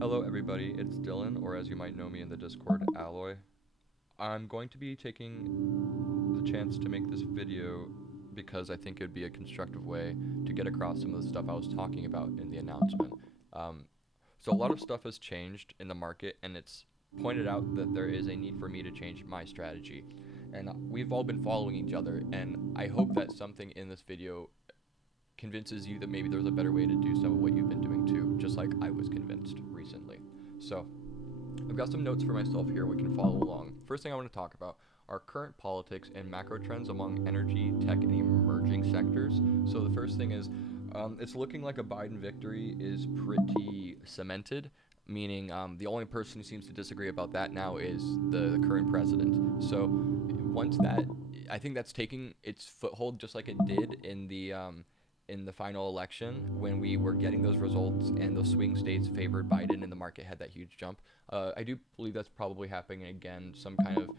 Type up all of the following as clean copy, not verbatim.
Hello everybody, it's Dylan, or as you might know me in the Discord, Alloy. I'm going to be taking the chance to make this video because I think it would be a constructive way to get across some of the stuff I was talking about in the announcement. Um, so a lot of stuff has changed in the market, and it's pointed out that there is a need for me to change my strategy. And we've all been following each other, and I hope that something in this video convinces you that maybe there's a better way to do some of what you've been doing too, just like I was convinced recently. So, I've got some notes for myself here we can follow along. First thing I want to talk about are current politics and macro trends among energy, tech, and emerging sectors. So, the first thing is it's looking like a Biden victory is pretty cemented, meaning the only person who seems to disagree about that now is the current president. So, once that, I think that's taking its foothold just like it did in the final election when we were getting those results and those swing states favored Biden and the market had that huge jump. I do believe that's probably happening again. Some kind of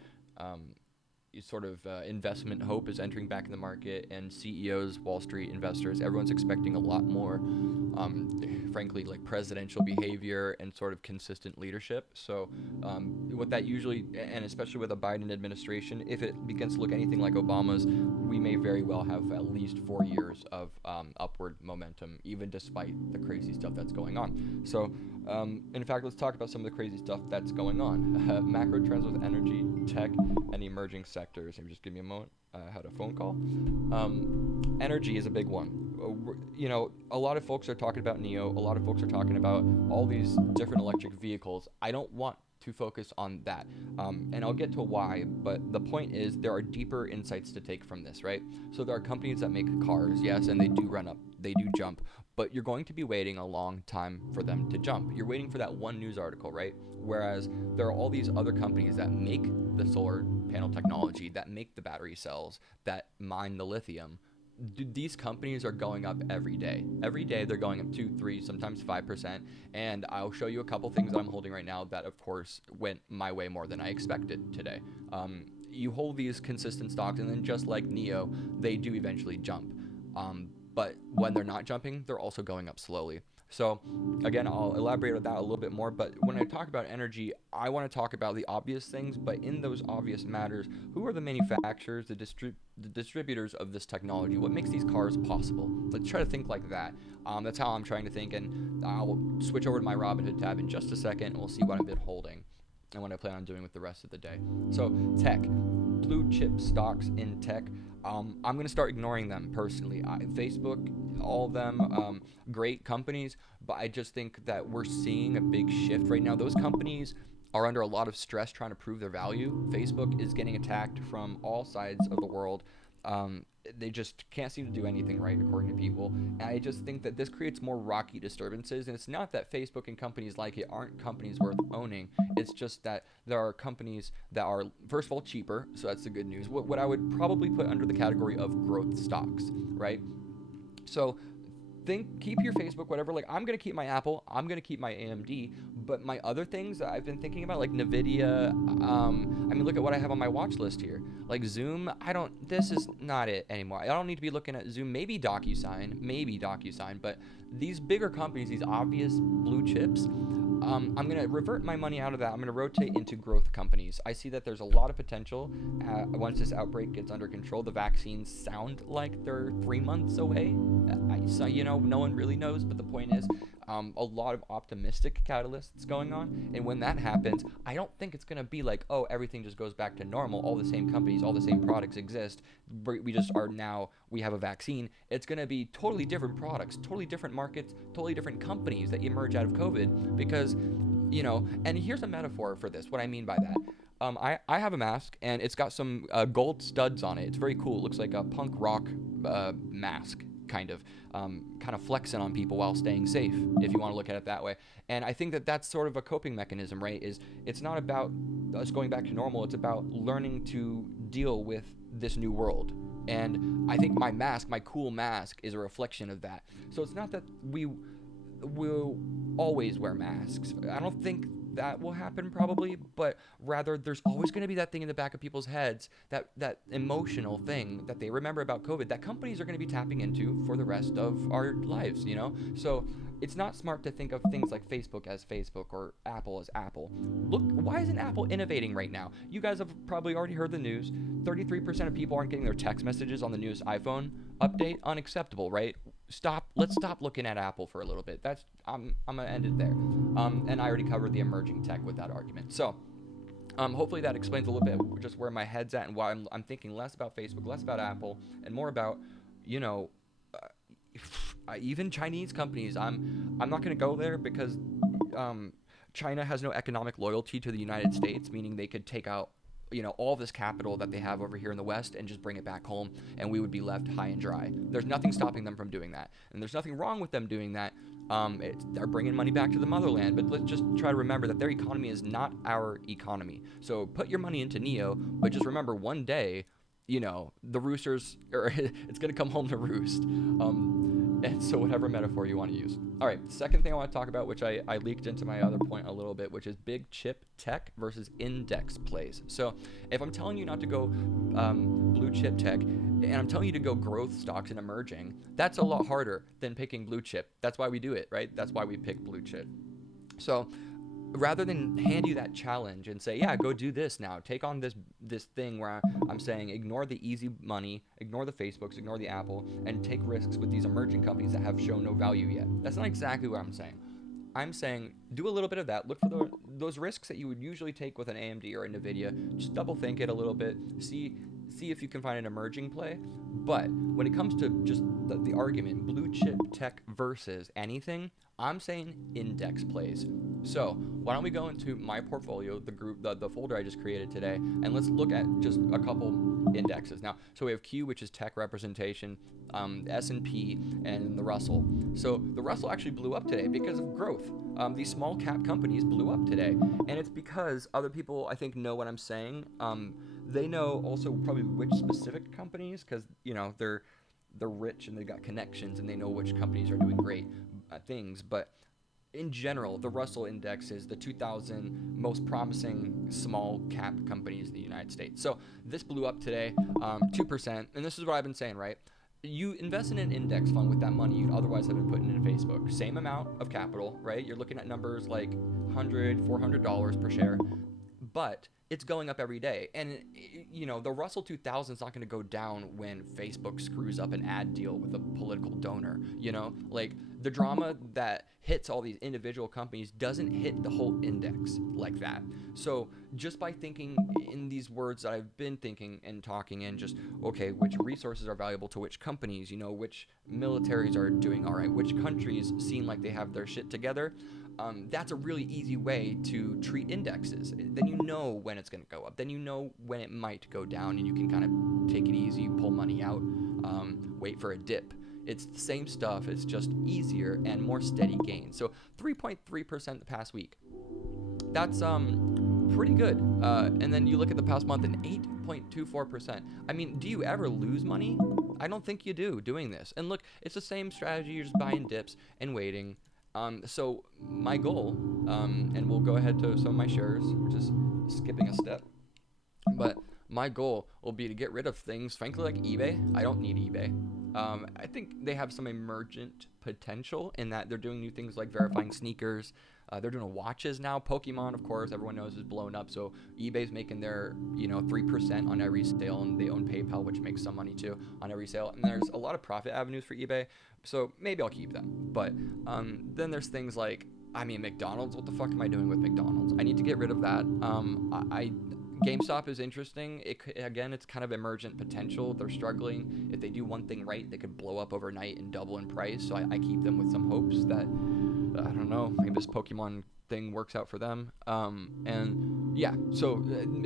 investment hope is entering back in the market, and CEOs, Wall Street investors, everyone's expecting a lot more, frankly, like presidential behavior and sort of consistent leadership. So, what that usually, and especially with a Biden administration, if it begins to look anything like Obama's, we may very well have at least 4 years of upward momentum, even despite the crazy stuff that's going on. So, in fact, let's talk about some of the crazy stuff that's going on. Macro trends with energy, tech, and emerging sectors. Just give me a moment. I had a phone call. Energy is a big one. A lot of folks are talking about NEO. A lot of folks are talking about all these different electric vehicles. I don't want to focus on that. And I'll get to why, but the point is there are deeper insights to take from this, right? So there are companies that make cars, yes, and they do run up, they do jump, but you're going to be waiting a long time for them to jump. You're waiting for that one news article, right? Whereas there are all these other companies that make the solar panel technology, that make the battery cells, that mine the lithium. These companies are going up every day. Every day they're going up 2, 3, sometimes 5%. And I'll show you a couple things that I'm holding right now that, of course, went my way more than I expected today. You hold these consistent stocks, and then just like NEO, they do eventually jump. But when they're not jumping, they're also going up slowly. So again, I'll elaborate on that a little bit more, but when I talk about energy, I want to talk about the obvious things, but in those obvious matters, who are the manufacturers, the distributors of this technology? What makes these cars possible? Let's try to think like that. That's how I'm trying to think, and I'll switch over to my Robinhood tab in just a second, and we'll see what I've been holding and what I plan on doing with the rest of the day. So tech, blue chip stocks in tech. I'm going to start ignoring them personally. Facebook, all of them, great companies, but I just think that we're seeing a big shift right now. Those companies are under a lot of stress trying to prove their value. Facebook is getting attacked from all sides of the world. They just can't seem to do anything right, according to people. And I just think that this creates more rocky disturbances. And it's not that Facebook and companies like it aren't companies worth owning. It's just that there are companies that are, first of all, cheaper. So that's the good news. What I would probably put under the category of growth stocks, right? So keep your Facebook, whatever. Like, I'm going to keep my Apple, I'm going to keep my AMD, but my other things that I've been thinking about, like Nvidia, look at what I have on my watch list here. Like Zoom, this is not it anymore. I don't need to be looking at Zoom, maybe DocuSign, but these bigger companies, these obvious blue chips, I'm going to revert my money out of that. I'm going to rotate into growth companies. I see that there's a lot of potential once this outbreak gets under control. The vaccines sound like they're 3 months away. No one really knows, but the point is, a lot of optimistic catalysts going on. And when that happens, I don't think it's going to be like, oh, everything just goes back to normal. All the same companies, all the same products exist. We have a vaccine. It's going to be totally different products, totally different markets, totally different companies that emerge out of COVID because, and here's a metaphor for this, what I mean by that. I have a mask, and it's got some gold studs on it. It's very cool. It looks like a punk rock mask, kind of flexing on people while staying safe, if you want to look at it that way. And I think that that's sort of a coping mechanism, right? It's not about us going back to normal. It's about learning to deal with this new world. And I think my cool mask, is a reflection of that. So it's not that we will always wear masks. I don't think that will happen probably, but rather there's always going to be that thing in the back of people's heads, that emotional thing that they remember about COVID that companies are going to be tapping into for the rest of our lives, you know? So it's not smart to think of things like Facebook as Facebook or Apple as Apple. Look, why isn't Apple innovating right now? You guys have probably already heard the news. 33% of people aren't getting their text messages on the newest iPhone update. Unacceptable, right? Let's stop looking at Apple for a little bit. I'm gonna end it there. And I already covered the emerging tech with that argument. So hopefully that explains a little bit just where my head's at and why I'm thinking less about Facebook, less about Apple, and more about, you know, even Chinese companies. I'm not going to go there because China has no economic loyalty to the United States, meaning they could take out, you know, all this capital that they have over here in the West and just bring it back home, and we would be left high and dry. There's nothing stopping them from doing that, and there's nothing wrong with them doing that. They're bringing money back to the motherland, but let's just try to remember that their economy is not our economy. So put your money into Neo, but just remember one day, you know, the roosters, or it's going to come home to roost. And so whatever metaphor you want to use. All right, second thing I want to talk about, which I leaked into my other point a little bit, which is big chip tech versus index plays. So if I'm telling you not to go blue chip tech, and I'm telling you to go growth stocks and emerging, that's a lot harder than picking blue chip. That's why we do it, right? That's why we pick blue chip. So rather than hand you that challenge and say, yeah, go do this now, take on this thing where I'm saying ignore the easy money, ignore the Facebooks, ignore the Apple, and take risks with these emerging companies that have shown no value yet. That's not exactly what I'm saying. I'm saying do a little bit of that. Look for those risks that you would usually take with an AMD or a NVIDIA. Just double think it a little bit. See if you can find an emerging play. But when it comes to just the argument, blue chip tech versus anything, I'm saying index plays. So why don't we go into my portfolio, the group, the folder I just created today, and let's look at just a couple indexes. Now, so we have Q, which is tech representation, S&P, and the Russell. So the Russell actually blew up today because of growth. These small cap companies blew up today, and it's because other people, I think, know what I'm saying. They know also probably which specific companies, because, you know, they're rich and they've got connections and they know which companies are doing great things. But in general, the Russell Index is the 2,000 most promising small cap companies in the United States. So this blew up today, 2%. And this is what I've been saying, right? You invest in an index fund with that money you'd otherwise have been putting into Facebook. Same amount of capital, right? You're looking at numbers like $100, $400 per share. But it's going up every day. And, you know, the Russell 2000 is not going to go down when Facebook screws up an ad deal with a political donor. You know, like the drama that hits all these individual companies doesn't hit the whole index like that. So just by thinking in these words that I've been thinking and talking in, just, okay, which resources are valuable to which companies, you know, which militaries are doing all right, which countries seem like they have their shit together. That's a really easy way to treat indexes. Then you know when it's going to go up. Then you know when it might go down, and you can kind of take it easy, pull money out, wait for a dip. It's the same stuff. It's just easier and more steady gain. So 3.3% the past week. That's pretty good. And then you look at the past month and 8.24%. I mean, do you ever lose money? I don't think you do doing this. And look, it's the same strategy. You're just buying dips and waiting. So my goal, and we'll go ahead to some of my shares, just skipping a step, but my goal will be to get rid of things, frankly, like eBay. I don't need eBay. I think they have some emergent potential in that they're doing new things like verifying sneakers. They're doing watches now. Pokemon, of course, everyone knows is blown up. So eBay's making their, 3% on every sale, and they own PayPal, which makes some money too on every sale. And there's a lot of profit avenues for eBay. So maybe I'll keep them. But then there's things like, McDonald's. What the fuck am I doing with McDonald's? I need to get rid of that. GameStop is interesting. It's kind of emergent potential. They're struggling. If they do one thing right, they could blow up overnight and double in price. So I keep them with some hopes that, I don't know, maybe this Pokemon thing works out for them. So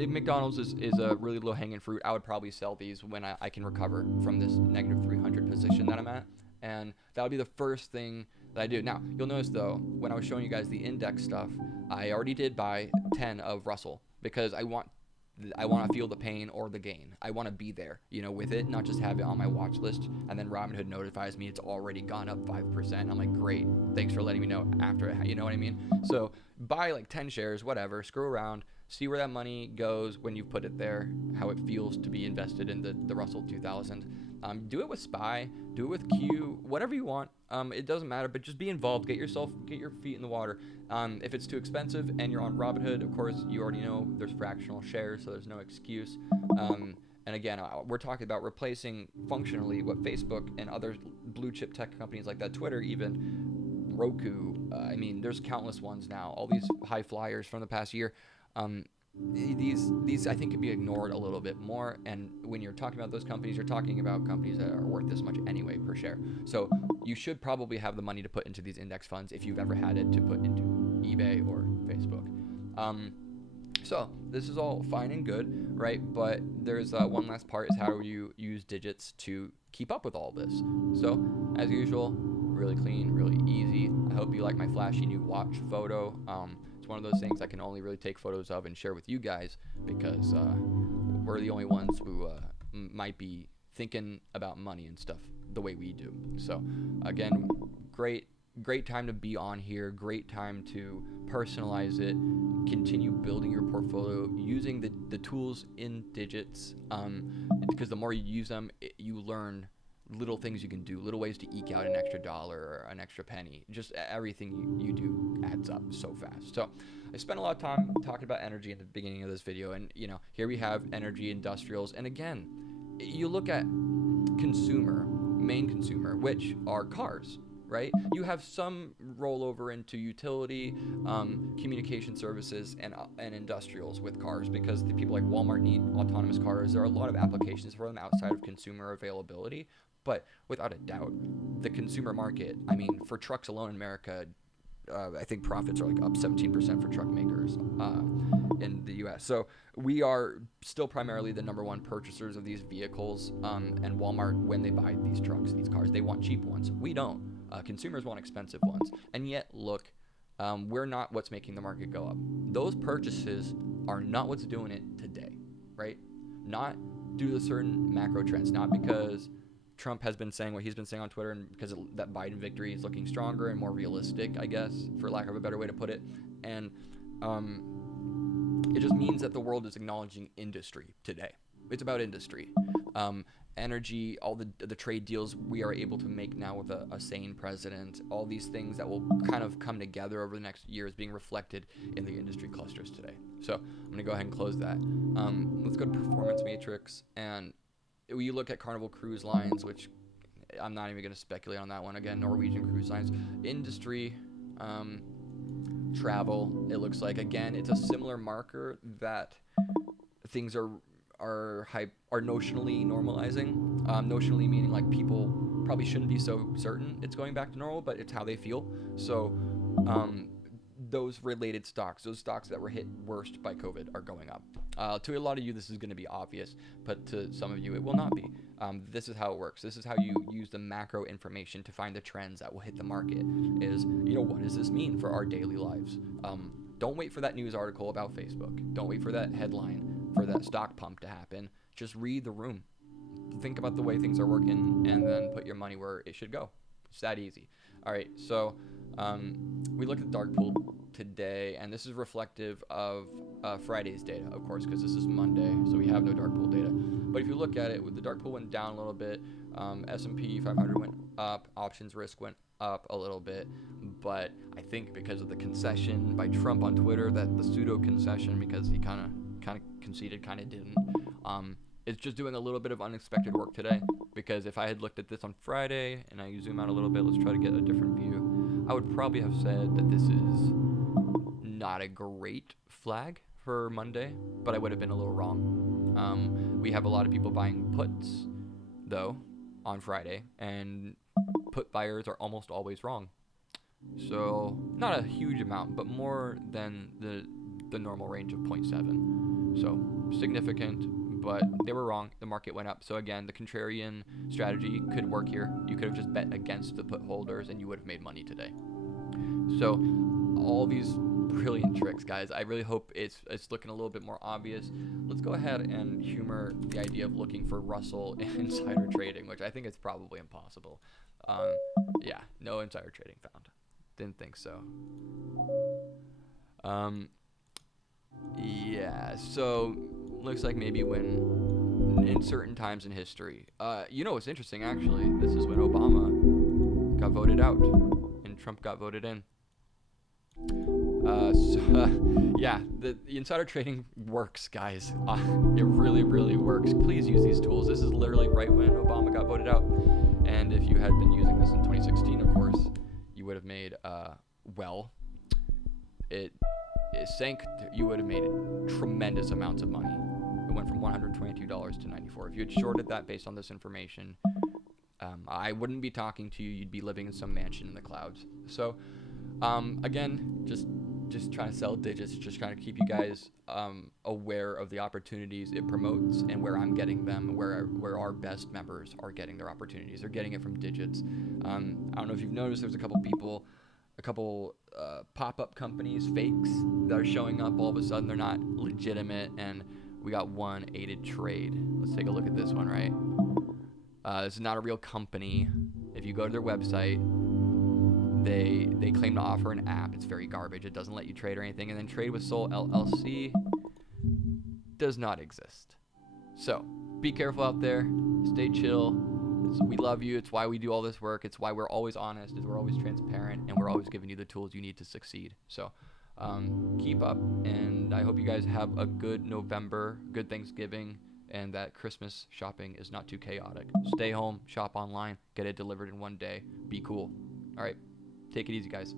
McDonald's is a really low-hanging fruit. I would probably sell these when I can recover from this negative 300 position that I'm at. And that would be the first thing that I do. Now, you'll notice, though, when I was showing you guys the index stuff, I already did buy 10 of Russell because I want I want to feel the pain or the gain. I want to be there, with it, not just have it on my watch list. And then Robinhood notifies me it's already gone up 5%. I'm like, great, thanks for letting me know after it. You know what I mean? So buy like 10 shares, whatever, screw around, see where that money goes when you put it there, how it feels to be invested in the Russell 2000. Do it with SPY, do it with Q, whatever you want. It doesn't matter, but just be involved. Get your feet in the water. If it's too expensive and you're on Robinhood, of course, you already know there's fractional shares, so there's no excuse. And again, we're talking about replacing functionally what Facebook and other blue chip tech companies like that, Twitter even, Roku. There's countless ones now. All these high flyers from the past year. These I think could be ignored a little bit more, and when you're talking about those companies, you're talking about companies that are worth this much anyway per share. So you should probably have the money to put into these index funds if you've ever had it to put into eBay or Facebook. So this is all fine and good, right? But there's one last part, is how you use digits to keep up with all this. So as usual, really clean, really easy. I hope you like my flashy new watch photo. One of those things I can only really take photos of and share with you guys, because we're the only ones who might be thinking about money and stuff the way we do. So again, great time to be on here, great time to personalize it, continue building your portfolio using the tools in digits, because the more you use them, you learn little things you can do, little ways to eke out an extra dollar or an extra penny. Just everything you do adds up so fast. So I spent a lot of time talking about energy at the beginning of this video, and here we have energy, industrials, and again, you look at main consumer, which are cars, right? You have some rollover into utility, communication services, and industrials with cars, because the people like Walmart need autonomous cars. There are a lot of applications for them outside of consumer availability. But without a doubt, the consumer market, for trucks alone in America, I think profits are like up 17% for truck makers in the U.S. So we are still primarily the number one purchasers of these vehicles. And Walmart, when they buy these trucks, these cars, they want cheap ones. We don't. Consumers want expensive ones. And yet, look, we're not what's making the market go up. Those purchases are not what's doing it today, right? Not due to certain macro trends, not because Trump has been saying what he's been saying on Twitter, and because that Biden victory is looking stronger and more realistic, I guess, for lack of a better way to put it. And it just means that the world is acknowledging industry today. It's about industry. Energy, all the trade deals we are able to make now with a sane president, all these things that will kind of come together over the next year is being reflected in the industry clusters today. So I'm going to go ahead and close that. Let's go to Performance Matrix, and you look at Carnival Cruise Lines, which I'm not even going to speculate on that one. Again, Norwegian Cruise Lines, industry, travel, it looks like. Again, it's a similar marker that things are notionally normalizing. Notionally meaning like people probably shouldn't be so certain it's going back to normal, but it's how they feel. So those related stocks, those stocks that were hit worst by COVID, are going up. To a lot of you, this is going to be obvious, but to some of you, it will not be. This is how it works. This is how you use the macro information to find the trends that will hit the market. What does this mean for our daily lives? Don't wait for that news article about Facebook. Don't wait for that headline, for that stock pump to happen. Just read the room. Think about the way things are working, and then put your money where it should go. It's that easy. All right, so we looked at dark pool today, and this is reflective of Friday's data, of course, because this is Monday, so we have no dark pool data. But if you look at it, the dark pool went down a little bit. S&P 500 went up. Options risk went up a little bit. But I think because of the concession by Trump on Twitter, that the pseudo concession, because he kind of conceded, kind of didn't. It's just doing a little bit of unexpected work today, because if I had looked at this on Friday and I zoom out a little bit, let's try to get a different view, I would probably have said that this is not a great flag for Monday, but I would have been a little wrong. We have a lot of people buying puts, though, on Friday, and put buyers are almost always wrong. So not a huge amount, but more than the normal range of 0.7. So significant. But they were wrong. The market went up. So again, the contrarian strategy could work here. You could have just bet against the put holders and you would have made money today. So all these brilliant tricks, guys. I really hope it's looking a little bit more obvious. Let's go ahead and humor the idea of looking for Russell insider trading, which I think is probably impossible. Yeah, no insider trading found. Didn't think so. Yeah, so looks like maybe when in certain times in history. You know what's interesting, actually? This is when Obama got voted out and Trump got voted in. Yeah, the insider trading works, guys. It really, really works. Please use these tools. This is literally right when Obama got voted out. And if you had been using this in 2016, of course, you would have made, well, it sank. You would have made tremendous amounts of money. It went from $122 to $94. If you had shorted that based on this information, I wouldn't be talking to you. You'd be living in some mansion in the clouds. So, again, just trying to sell digits, just trying to keep you guys aware of the opportunities it promotes and where I'm getting them, where our best members are getting their opportunities. They're getting it from digits. I don't know if you've noticed, there's a couple pop-up companies, fakes, that are showing up all of a sudden. They're not legitimate, and we got one aided trade. Let's take a look at this one, right? This is not a real company. If you go to their website, they claim to offer an app. It's very garbage. It doesn't let you trade or anything. And then Trade with Soul LLC does not exist. So be careful out there. Stay chill. We love you. It's why we do all this work. It's why we're always honest. We're always transparent, and we're always giving you the tools you need to succeed. So keep up, and I hope you guys have a good November, good Thanksgiving, and that Christmas shopping is not too chaotic. Stay home, shop online, get it delivered in one day. Be cool. All right. Take it easy, guys.